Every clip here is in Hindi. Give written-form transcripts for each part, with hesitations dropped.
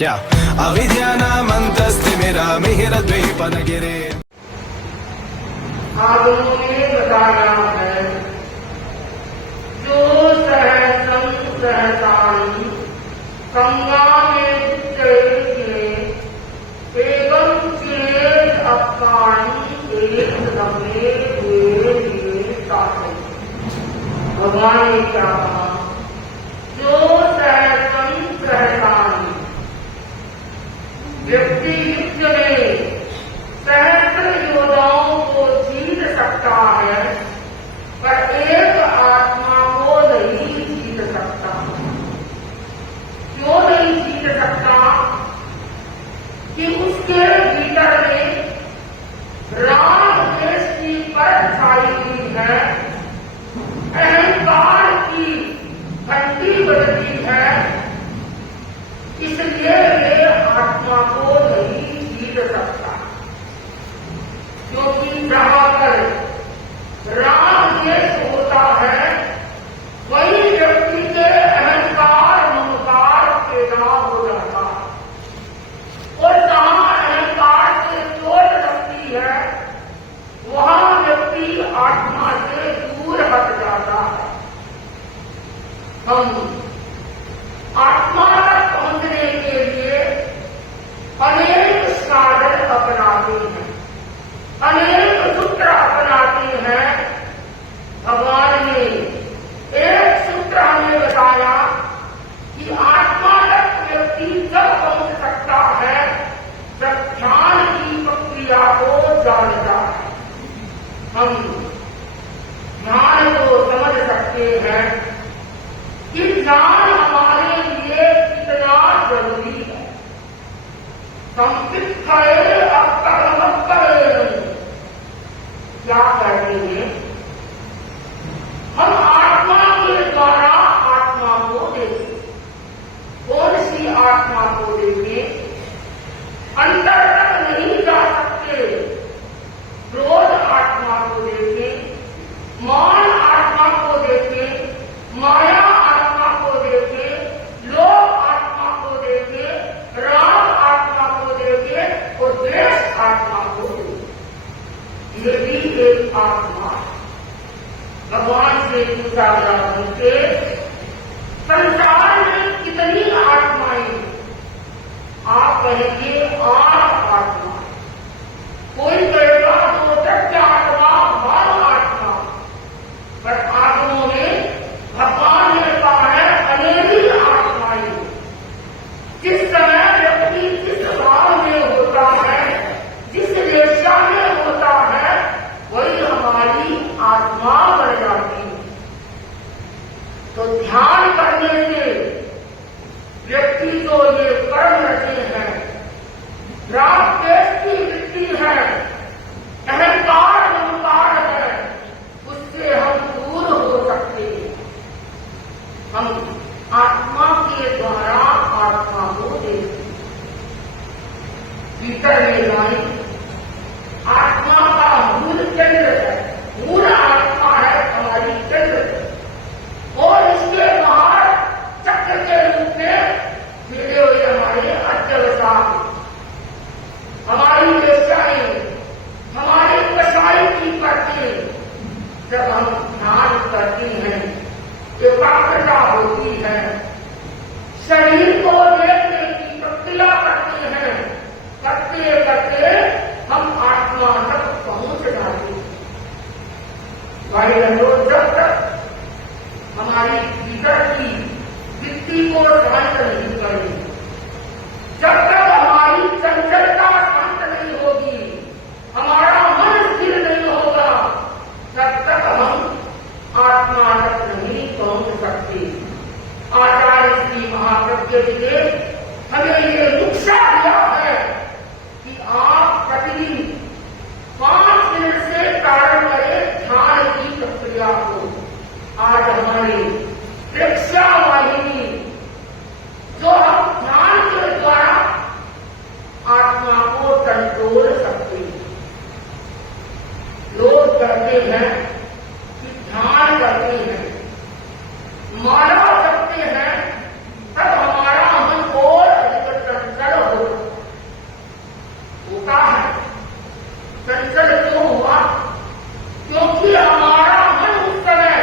क्या अविद्यानामन्तस्तिमिरामिहिरद्वीपनगिरे। आगमों ने बताया है जो सहसं सहसानी गंगा में चले एवं चेत अपानी एक दमे हुए भगवान ने क्या कहा? जो सहसं सहसानी व्यक्ति युद्ध में सहस्त्र योद्धाओं को जीत सकता है पर एक आत्मा को नहीं जीत सकता। क्यों नहीं जीत सकता? कि उसके भीतर में राग देश की परत छाई हुई है, अहंकार की घंटी बजती है, इसलिए वे आत्मा को नहीं जीत सकता। क्योंकि जहां पर राग देश होता है वही व्यक्ति के अहंकार ममकार पैदा हो जाता है, और जहां अहंकार से चोट लगती है वहां व्यक्ति आत्मा से दूर हट जाता है। हम आत्मा तक पहुंचने के लिए अनेक साधन अपनाते हैं, अनेक सूत्र अपनाते हैं। भगवान ने एक सूत्र हमें बताया कि आत्मा तक व्यक्ति जब पहुंच सकता है जब ध्यान की प्रक्रिया को जानता है। हम ध्यान को समझ सकते हैं कि ध्यान हमारे लिए कितना जरूरी है। संकित करे अब तक मत करे नहीं। क्या करते हैं? हम आत्मा के द्वारा आत्मा को देखें। कौन सी आत्मा को देखें? अंदर तक नहीं जा सकते। क्रोध आत्मा को देखें, मान आत्मा को देखें, माया आत्मा को देखें, लोभ आत्मा को देखें, राग आत्मा को देखें और द्वेष आत्मा को देखें। ये भी एक आत्मा है। भगवान से पूछा गया उनसे, संसार में कितनी आत्माएं? आप कहेंगे 8 आत्मा। कोई कहेगा 2 आत्मा, 12 आत्मा। पर आत्माओं में भगवान ने कहा है अनेक आत्माएं। जिस समय व्यक्ति जिस भाव में होता है, जिस दिशा में होता है, वही हमारी आत्मा बन जाती है। तो ध्यान करने से व्यक्ति को ये कर्म रचे हैं, राग देश की वृत्ति है, अहंकार ममकार है, उससे हम दूर हो सकते हैं। हम आत्मा के द्वारा आत्मा को देखते हैं। भीतर में जाए, आत्मा का मूल केंद्र है, मूल आत्मा है हमारी केंद्र है। और इसके बाहर चक्र के रूप में मिले हुए हमारे अध्यवसाय, हमारी व्यवसाय, हमारी कसाई की करते। जब हम ध्यान करते हैं, एकाग्रता होती है, शरीर को देखने की प्रक्रिया करते हैं, करते करते हम आत्मा तक पहुंच जाते हैं। भाई बहनों, जब तक हमारी भीतर की वृत्ति को शांत नहीं करेंगे, जब तक हमारी चंचलता शांत नहीं होगी, हमारा मन स्थिर नहीं होगा, तब तक हम आत्मा तक नहीं पहुंच सकते। आचार्य श्री महाप्रज्ञ जी ने हमें ये नुस्खा दिया है कि आप प्रतिदिन 5 मिनट से प्रारंभ करें ध्यान की प्रक्रिया को। आज हमारी प्रेक्षा वाहिनी जो हम ध्यान के द्वारा आत्मा को कंट्रोल सकते हैं। लोग कहते हैं कि ध्यान करते हैं, माला जपते हैं, तब हमारा मन और अधिक चंचल क्यों हुआ? क्योंकि हमारा मन उस समय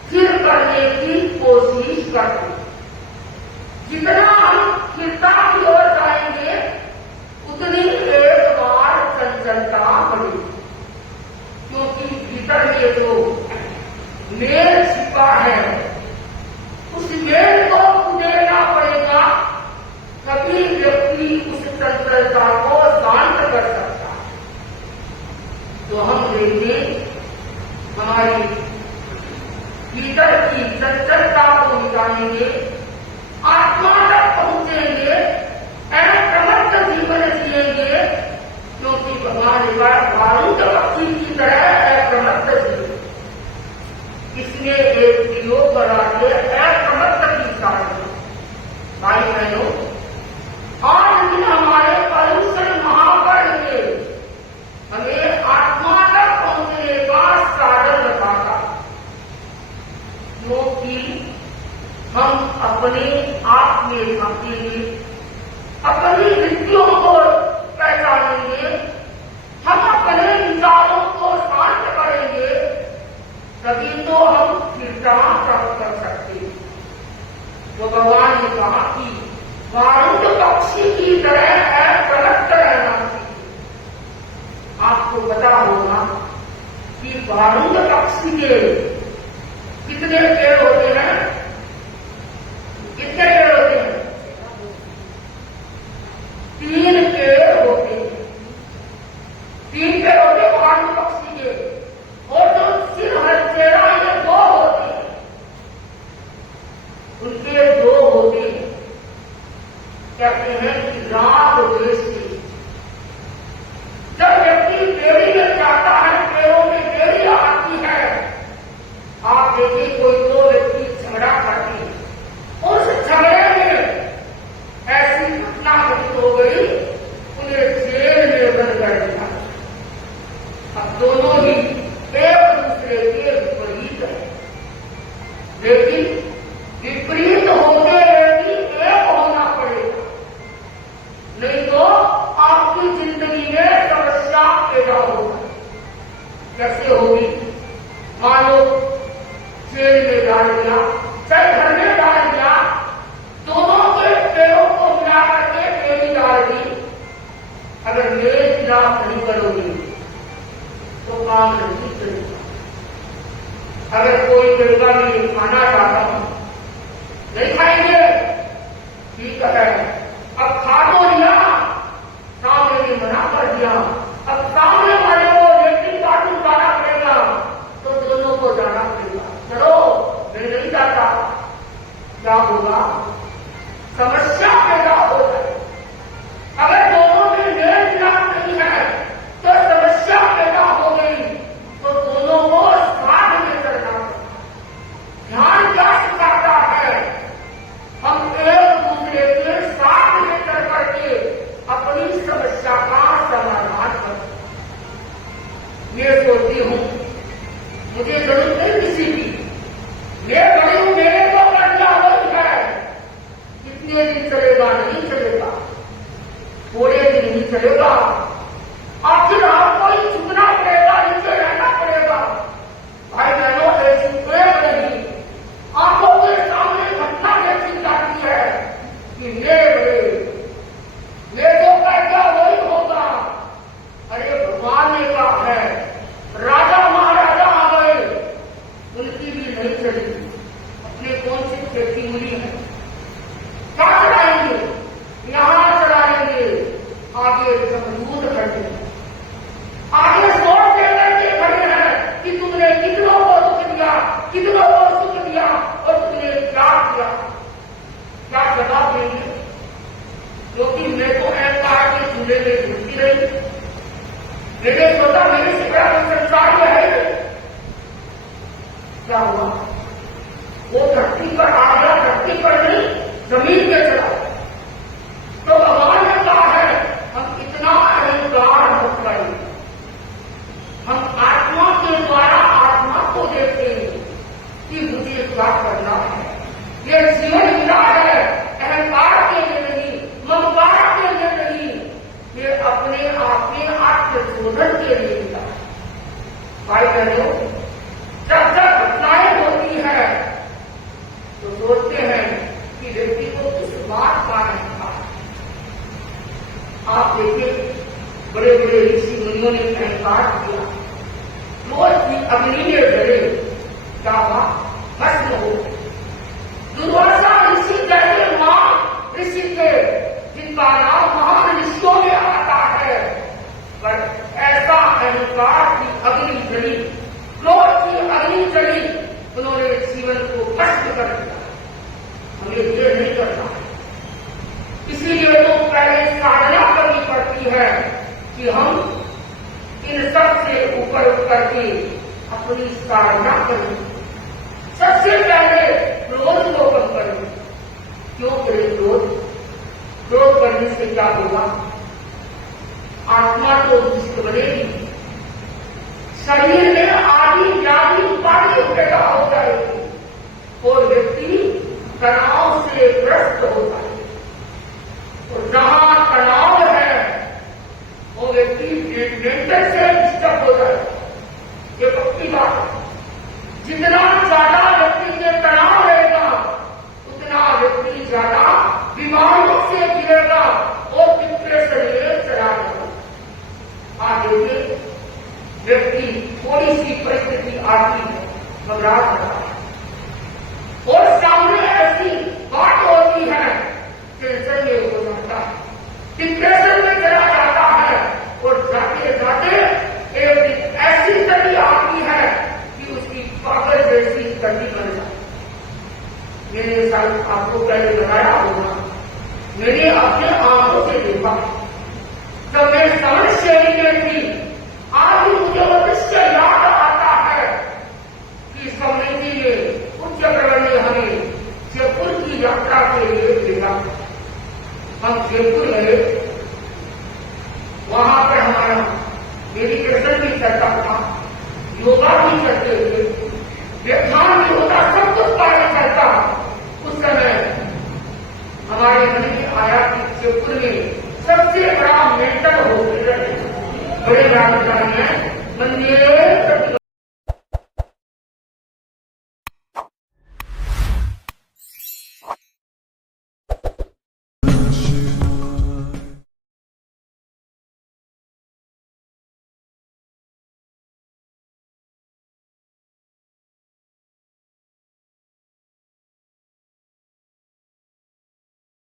स्थिर करने की कोशिश करते। जितना हम स्थिरता की ओर जाएंगे उतनी एक बार चंचलता बढ़ेगी, क्योंकि भीतर में जो मेल छिपा है उस मेल को उदेरना पड़ेगा, तभी व्यक्ति उस चंचलता को शांत कर सकता है। तो हम देखें हमारी भीतर की चंचलता को मिटाएंगे, आत्मा तक पहुंचेंगे, अप्रमत्त जीवन जिएंगे, क्योंकि भगवान ने बारूद पक्षी की तरह अप्रमत्त जीवन। इसमें एक प्रयोग बना के अप्रमत्त की साधना। भाई बहनों, आज दिन हमारे परुषण महापर्व में हमें आत्मा तक पहुंचने का साधन बताता, क्योंकि हम अपने आप में झांकेंगे, अपनी वृत्तियों को पहचानेंगे, हम अपने विचारों को शांत करेंगे, तभी तो हम स्थिरता प्राप्त कर सकते हैं। तो भगवान ने कहा कि बारूद पक्षी की तरह अप्रमत्त रहना चाहिए। आपको पता होगा कि बारूद पक्षी के कितने पेड़ होते हैं? कितने पेड़ होते हैं? 3 पेड़ होते हैं। 3 पेड़ होते हैं बारूद पक्षी के, और जो सिर हथेरा ये 2 होते हैं, उनके 2 होते हैं। कहते हैं कि राग द्वेष के जब व्यक्ति बेड़ी में जाता है, पैरों में बेड़ी आती है, आप देखिए कोई 2 व्यक्ति झगड़ा करते हैं, उस झगड़े में ऐसी घटना घटित हो गई, उन्हें जेल में बंद कर दिया। अब दोनों ही एक दूसरे के विपरीत है, लेकिन विपरीत होते हुए भी एक होना पड़ेगा, नहीं तो आपकी जिंदगी में समस्या पैदा होगा। कैसे होगी? मान लो जेल में डाल दिया, चाहे घर में डाल दिया, दोनों के पैरों को मिला करके बेड़ी डाल दी। अगर मेरे खिलाफ नहीं करोगे तो काम नहीं चलेगा। अगर कोई कहेगा मैं खाना चाहता हूं, नहीं खाएंगे, ठीक है, अब खा तो लिया, सामने ने मना कर दिया, अब सामने वाले को लेकिन बाथरूम जाना पड़ेगा, तो दोनों को जाना पड़ेगा। चलो मैं नहीं जाता, क्या होगा? समस्या पैदा हो जाए। अगर दोनों में मेल मिलाप नहीं है तो समस्या पैदा हो गई, तो दोनों को साथ में करना पड़ेगा। ध्यान क्या सिखाता है? हम एक दूसरे के साथ लेकर करके अपनी समस्या का समाधान करते। मैं सोचती हूँ मुझे जरूरत नहीं किसी की, मैं बड़ी हूं, मेरे को करना वही है। कितने दिन चलेगा? नहीं चलेगा, थोड़े दिन नहीं चलेगा, आखिर आपको ही झुकना पड़ेगा, नीचे रहना पड़ेगा। भाई बहनों, ऐसी प्रेम नहीं, आंखों के सामने घटना ऐसी जाती है कि मैं जो कहता वही होगा। अरे भगवान ने कहा है, राजा महाराजा आ गए, उनकी भी नहीं चली। अपने कौन सी खेती मिली है, क्या चलाएंगे? यहां चलाएंगे, आगे जमरूद खड़े हैं, आगे सोच देकर के खड़े हैं कि तुमने कितनों को सुख दिया, कितनों को सुख दिया, और तुमने क्या किया? क्या जवाब देंगे? क्योंकि मैं तो अहंकार के चूल्हे में घुसती रही, मैंने सोचा मेरे से बड़ा संसार में है। क्या हुआ? वो धरती पर आ गया, धरती पर नहीं जमीन पे चला। तो भगवान ने कहा है हम इतना अहंकार मत करें, हम आत्मा के द्वारा आत्मा को देखते हैं कि मुझे क्या करना है। ये जीवन मिला है अहंकार के लिए नहीं, ममकार के लिए नहीं, ये अपने आप में आत्म शोधन के लिए मिला। भाई बहनों, जब जब घटनाएं होती है तो सोचते हैं कि व्यक्ति को किस बात का नहीं था। आप देखिए, बड़े बड़े ऋषि मुनियों ने अहंकार किया, क्रोध की अग्नि में जले, क्या हुआ? भस्म हो। दुर्वासा ऋषि जैसे मां ऋषि थे, जिनका नाम महान ऋषियों में आता है, पर ऐसा अहंकार की अग्नि जली, क्रोध की अग्नि जली, उन्होंने जीवन को भस्म कर दिया। हमें ये नहीं करना है। इसीलिए तो पहले साधना करनी पड़ती है कि हम इन सब से ऊपर उतर के अपनी साधना करें। सबसे पहले क्रोध को कम करें। क्यों करें क्रोध? क्रोध करने से क्या होगा? आत्मा तो दुष्ट बनेगी, शरीर में आदि व्याधि उपाधि पैदा हो जाएगी और व्यक्ति तनाव से ग्रस्त होता है। और जहां तनाव है वो व्यक्ति मेंटल से डिस्टर्ब हो जाए। ये पक्की बात है। जितना ज्यादा व्यक्ति के तनाव रहेगा, उतना व्यक्ति ज्यादा बीमारियों से गिरेगा और डिप्रेशन में चला जाएगा। आप देखिए, व्यक्ति थोड़ी सी परिस्थिति आती है, घबरा जाता है और सामने ऐसी बात होती है, टेंशन में हो जाता है, डिप्रेशन में चला जाता है और जाते जाते एक दिन ऐसी स्थिति आती है कि उसकी पागल जैसी स्थिति बन जाती। मैंने शायद आपको पहले बताया होगा, मैंने अपने आंखों से देखा। जब मैं समाज श्रेणी में थी, आज भी मुझे वो दृश्य याद आता है कि समय जी में उच्च प्रवर ने हमें जयपुर की यात्रा के लिए भेजा। हम जयपुर गए, वहां पर हमारा मेडिटेशन भी चलता था, योगा भी करते थे, व्याख्यान भी होता, सब कुछ कार्य करता। उस समय हमारे मन में आया कि जयपुर में सबसे बड़ा मेंटल हॉस्पिटल है, बड़े राजधानी है, मंदिर